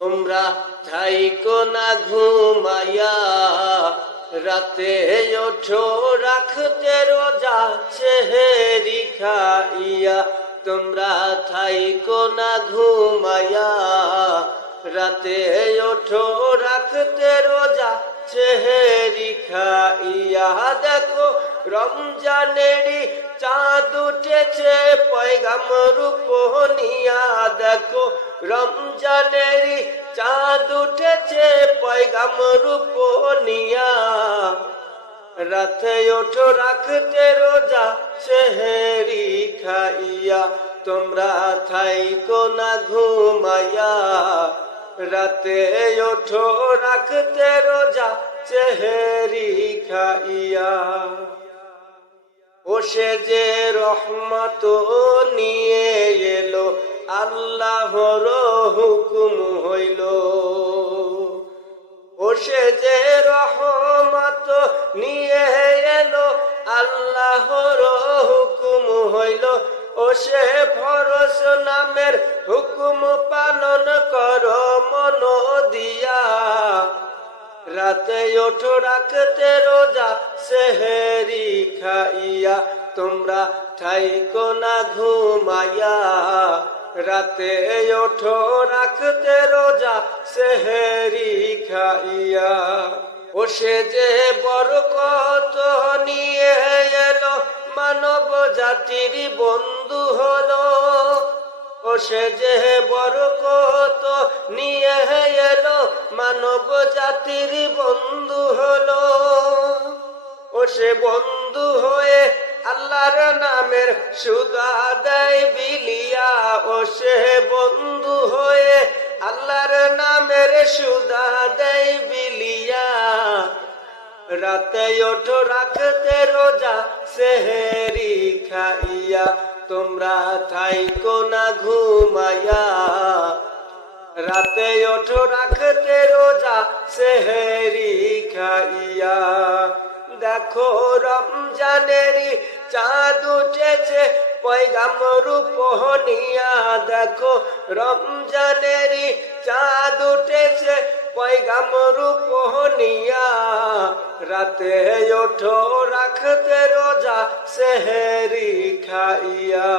তোমরা থাইকো না ঘুমাইয়া, রাতে ওঠো রাখতে রোজা সেহেরি খাইয়া। তোমরা থাইকো না ঘুমাইয়া, রাতে ওঠো রাখতে রোজা সেহেরি খাইয়া। দেখো রমজানেরই চাঁদ উঠেছে পয়গাম্বর উপনিয়া। দেখো রমজানেরই চাঁদ উঠেছে পয়গাম্বর উপনিয়া। রাতে ওঠো রাখতে রোজা সেহেরি খাইয়া। তোমরা থাইকো না ঘুমাইয়া, রাতে ওঠো রাখতে রোজা সেহেরি খাইয়া। ও সে যে রহমত নিয়ে এলো, আল্লাহর হুকুম হইল। ও সে যে রহমত নিয়ে এলো, আল্লাহর হুকুম হইল। ও সে ফরজ নামের হুকুম পালন করো মন দিয়া। রাতে ওঠো রাখতে রোজা সেহেরি খাইয়া। তোমরা থাইকো না ঘুমাইয়া, রাতে ওঠো রাখতে রোজা সেহেরি খাইয়া। ও সে যে বরকত নিয়ে এলো, মানব জাতির বন্ধু হলো। ও সে যে বরকত নিয়ে এলো, মানব জাতির বন্ধু হলো। ও সে বন্ধু হয়ে আল্লাহর নামের সুদা দেয় বিলিয়া। ও সে বন্ধু হয়ে আল্লাহর নামের সুদা দেয় বিলিয়া। রাতে ওঠো রাখতে রোজা সেহেরি খাইয়া। তোমরা থাইকো না ঘুমাইয়া, রাতে ওঠো রাখতে রোজা সেহেরি খাইয়া। দেখো রমজানেরই চাঁদ উঠেছে পয়গাম্বর উপনিয়া। দেখো রমজানেরই চাঁদ উঠেছে পয়গাম্বর উপনিয়া। রাতে ওঠো রাখতে রোজা সেহেরি খাইয়া।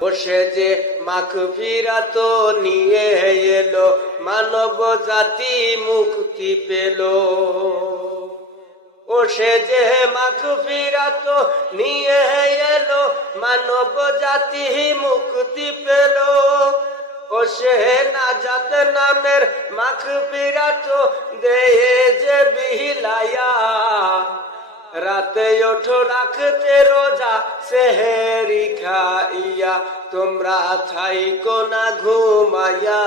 বসে যে মাগফিরাত নিয়ে এলো, মানব জাতি মুক্তি পেল। ও সে যে মাগফিরাত নিয়ে এলো, মানব জাতি মুক্তি পেল। ও সে নাজাত নামের মাগফিরাত দেয়ে যে বিলায়া। রাতে ওঠো রাখতে রোজা সেহেরি খাইয়া। তোমরা থাইকো না ঘুমাইয়া,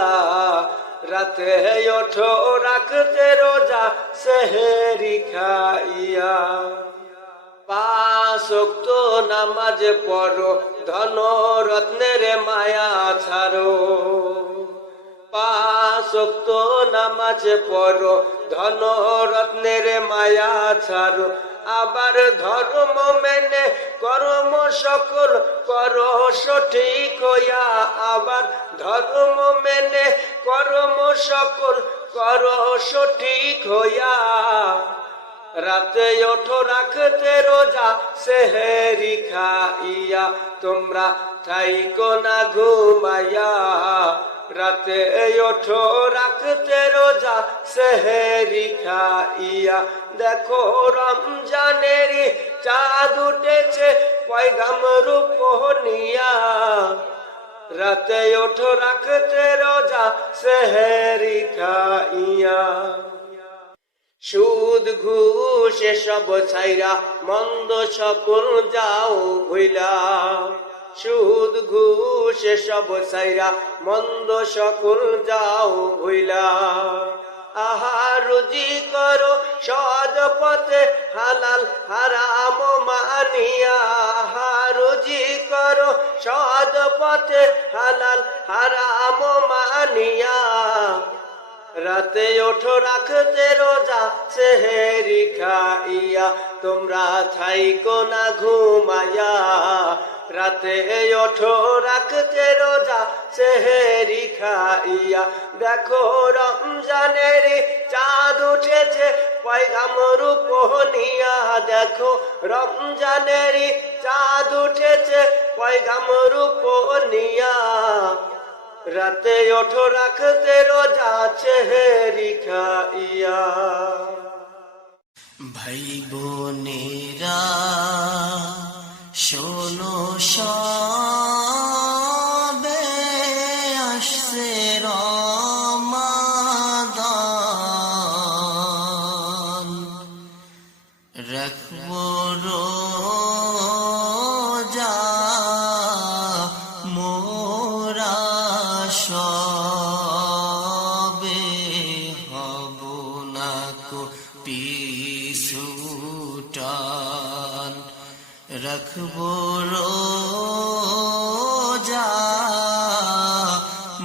রাতে ওঠো রাখতে রোজা সেহেরি খাইয়া। 5 ওয়াক্ত নামাজ পড়ো, ধন রত্নের মায়া ছাড়ো। 5 ওয়াক্ত নামাজ পড়ো, ধন রত্নের মায়া ছাড়ো। আবার ধর্ম মেনে কর্ম সকল করো সঠিক হইয়া। আবার ধর্ম মেনে কর্ম সকল করো সঠিক হইয়া। রাতে ওঠো রাখতে রোজা সেহেরি খাইয়া। তোমরা থাইকো না ঘুমাইয়া, রাতে ওঠো রাখতে রোজা সেহেরি খাইয়া। দেখো রমজানেরই চাঁদ উঠেছে পয়গাম্বর উপনিয়া। রাতে ওঠো রাখতে রোজা সেহেরি খাইয়া। সুদ ঘুষ সব ছাইরা মন্দ সকল যাও ভুইলা। সুদ ঘুষ সব ছাইরা মন্দ সকল যাও ভুইলা। আহার রুজি করো সৎ পথে, হালাল হারাম মানিয়া। আহার রুজি করো সৎ পথে, হালাল হারাম মানিয়া। রাতে ওঠো রাখতে রোজা সেহেরি খাইয়া। তোমরা থাইকো না ঘুমাইয়া, রাতে ওঠো রাখতে রোজা সেহেরি খাইয়া, দেখো রমজানের চাঁদ উঠেছে পয়গাম্বর উপনিয়া, দেখো রমজানের চাঁদ উঠেছে পয়গাম্বর উপনিয়া, রাতে ওঠো রাখতে রোজা সেহেরি খাইয়া। ভাই বোনেরা শোনো সবে আসছে রমাদান, রাখবো রোজা মোরা সবে, হব না কো পিছুটান, রাখবো রোজা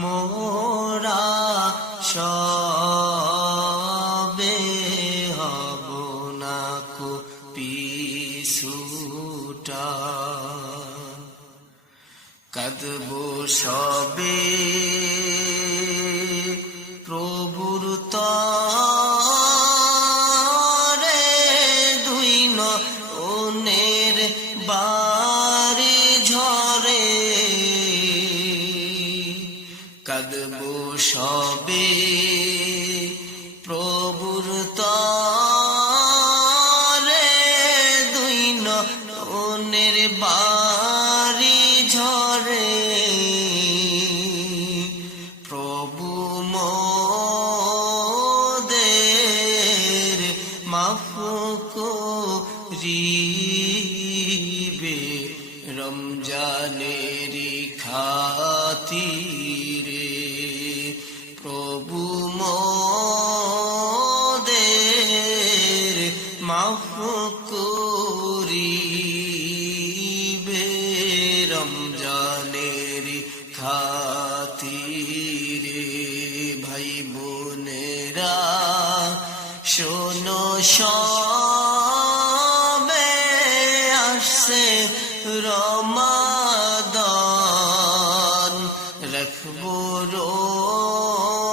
মোরা সবে, হব না কো পিছুটান, কাঁদবো সবে প্রভুর তরে, দুই নয়নের বাড়ি ঝরে, কাঁদবো সবে প্রভুর তরে, দুই নয়নের বাড়ি ঝরে, প্রভু মোদের মাফ করিবে, রমজানেরি খাতিরে, প্রভু মোদের মাফ করিবে, রমজানেরি খাতিরে। ভাই বোনেরা শোনো সবে আসছে রমাদান, রাখবো রোজা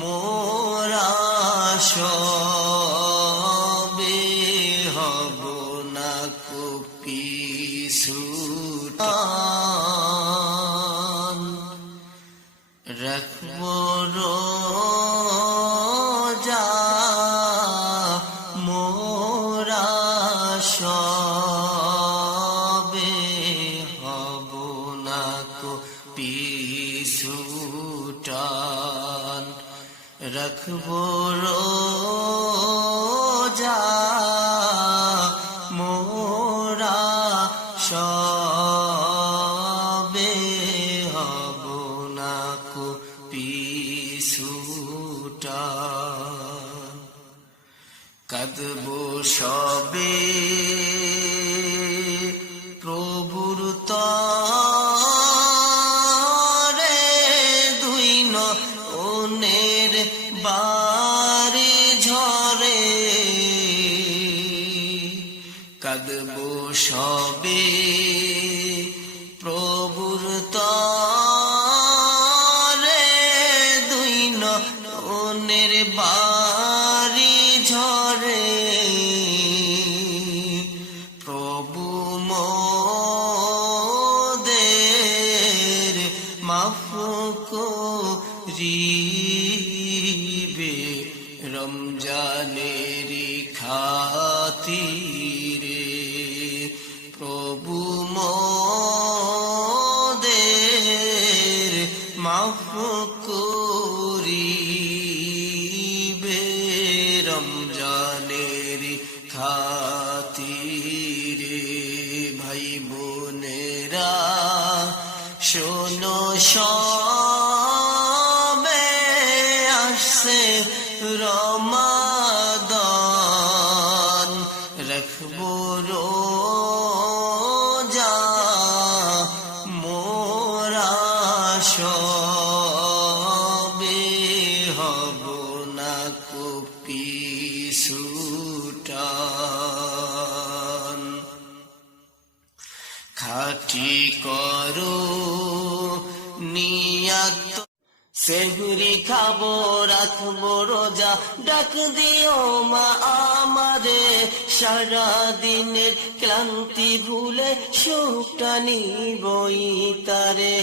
মোরা সবে, হব না কো পিছুটান, রাখবো রোজা মোরা সবে, হব না কো পিছুটান, রাখবো রোজা মোরা সবে, হব না কো পিছুটান, কাঁদবো সবে প্রভুর তরে, দুই নয়নের বাড়ি ঝরে, কাঁদবো সবে প্রভুর তরে, দুই নয়নের বাড়ি ঝরে, প্রভু মোদের মাফ করিবে, রমজানেরি খাতিরে, প্রভু মোদের মাফ করিবে, রমজানেরি খাতিরে। ভাই বোনেরা শোনো সবে আসছে রমাদান, রাখবো রোজা মোরা সবে, হব না কো পিছুটান। সেহরি খাবো রাখবো রোজা, ডাক দিও মা আমারে, সারা দিনের ক্লান্তি ভুলে সুখটা নিবই তারে,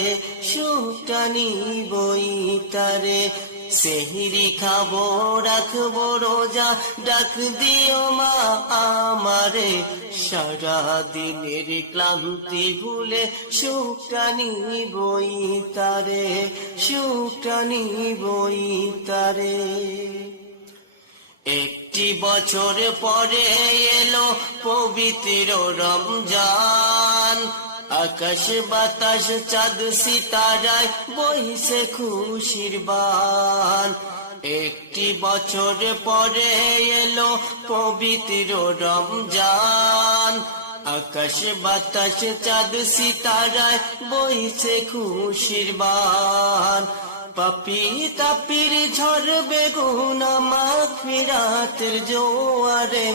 সুখটা নিবই তারে। সেহরি খাবো রাখবো রোজা, ডাক দিও মা আমারে, সারা দিনের ক্লান্তি ভুলে সুখটা নিবই তারে, সুখটা নিবই তারে। একটি বছর পরে এলো পবিত্র রমজান, আকাশ বাতাস চাঁদ সিতারায় বইছে খুশির বান। একটি বছর পরে এলো পবিত্র রমজান, আকাশ বাতাস চাঁদ সিতারায় বইছে খুশির বান। পাপী তাপির ঝরবে গুনাহ মাগফিরাতের জোয়ারে,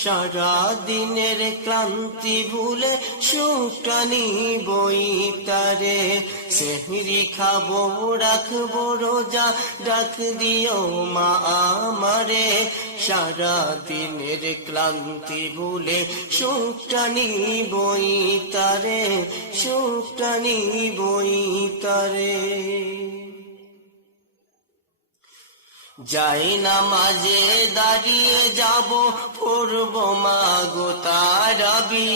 সারা দিনের ক্লান্তি ভুলে সুখটা নিবই তারে। সেহরি খাবো রাখবো রোজা, ডাক দিও মা আমারে, সারা দিনের ক্লান্তি ভুলে সুখটা নিবই তারে, সুখটা নিবই তারে। যাই নামাজে দাঁড়িয়ে যাব, পড়ব মাগো তারাবি,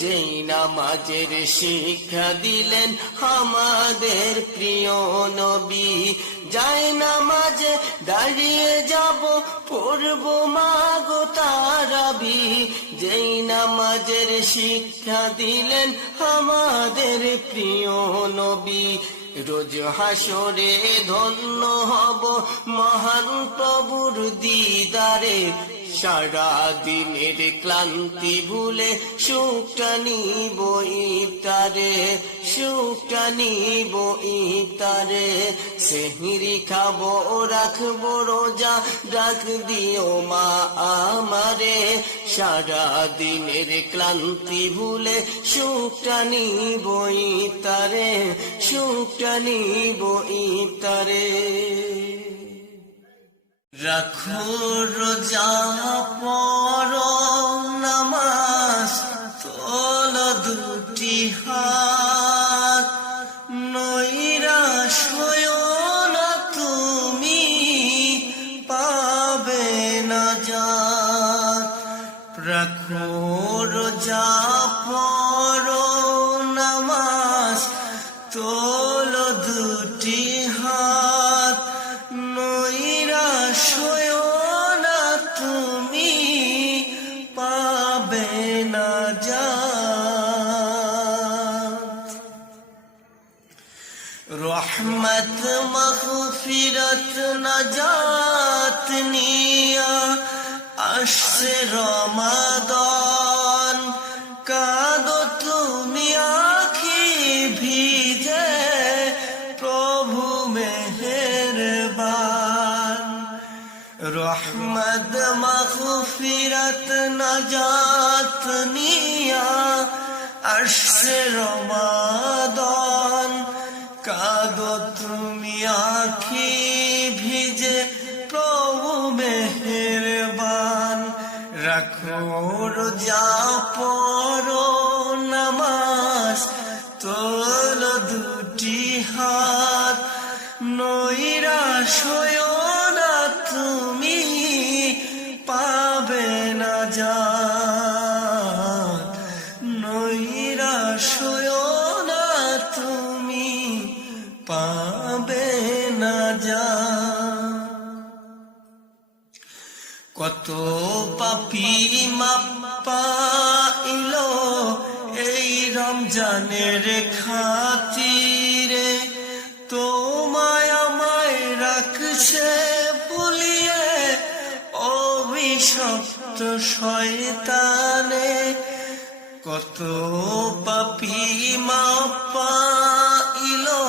যেই নামাজের শিক্ষা দিলেন আমাদের প্রিয় নবী। যাই নামাজে দাঁড়িয়ে যাব, পড়ব মাগো তারাবি, যেই নামাজের শিক্ষা দিলেন আমাদের প্রিয় নবী। রোজ হাসরে ধন্য হব মহান প্রভুর দিদারে, সারা দিনের ক্লান্তি ভুলে সুখটা নিবই তারে, সুখটা নিবই তারে। সেহরি খাবো রাখবো রোজা, ডাক দিও মা আমারে, সারা দিনের ক্লান্তি ভুলে সুখটা নিবই তারে, সুখটা নিবই তারে। রাখো রোজা পড়ো নামাজ, তোল দুটি হাত, নৈরাশ হয়ো না তুমি, পাবে নাজাত। রাখো রোজা পড়ো নামাজ, তোল দুটি হাত, নৈরাশ হয়ো না তুমি, পাবে নাজাত। রহমত মাগফিরাত নাজাত নিয়া আসছে রমাদান, কাঁদো তুমি আঁখি ভিজে, প্রভু মেহেরবান। রহমত মাগফিরাত নাজাত নিয়া আসছে রমাদান, কাঁদো তুমি আঁখি ভিজে, প্রভু মেহেরবান। রাখো রোজা পড়ো নামাজ, তোল দুটি হাত, নৈরাশ হয়ো না তুমি, পাবে নাজাত। নৈরাশ হয়ো না তুমি, পাবে নাজাত। কত পাপী মাপ পাইলো এই রমজানের খাতিরে, তোমায় আমায় রাখছে ভুলিয়ে অভিশপ্ত শয়তানে। কত পাপী মাপ পাইলো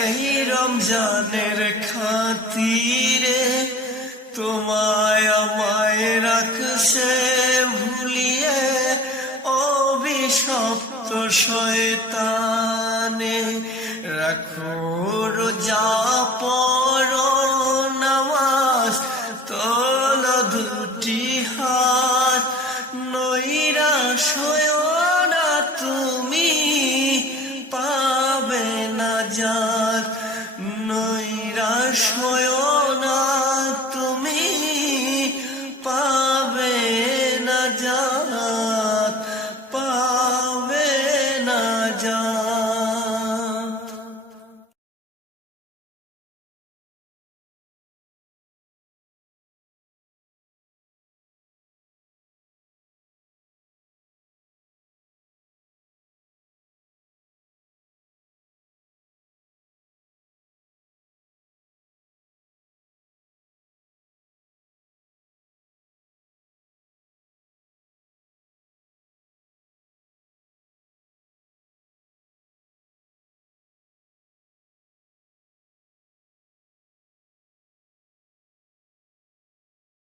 এই রমজানের খাতিরে, তোমায় আমায় রাখছে ভুলিয়ে অভিশপ্ত শয়তানে। রাখো রোজা পড়ো নামাজ তোল দুটি হাত নৈরাশ হয়ো না তুমি পাবে না যাত নৈরাশ হয়ো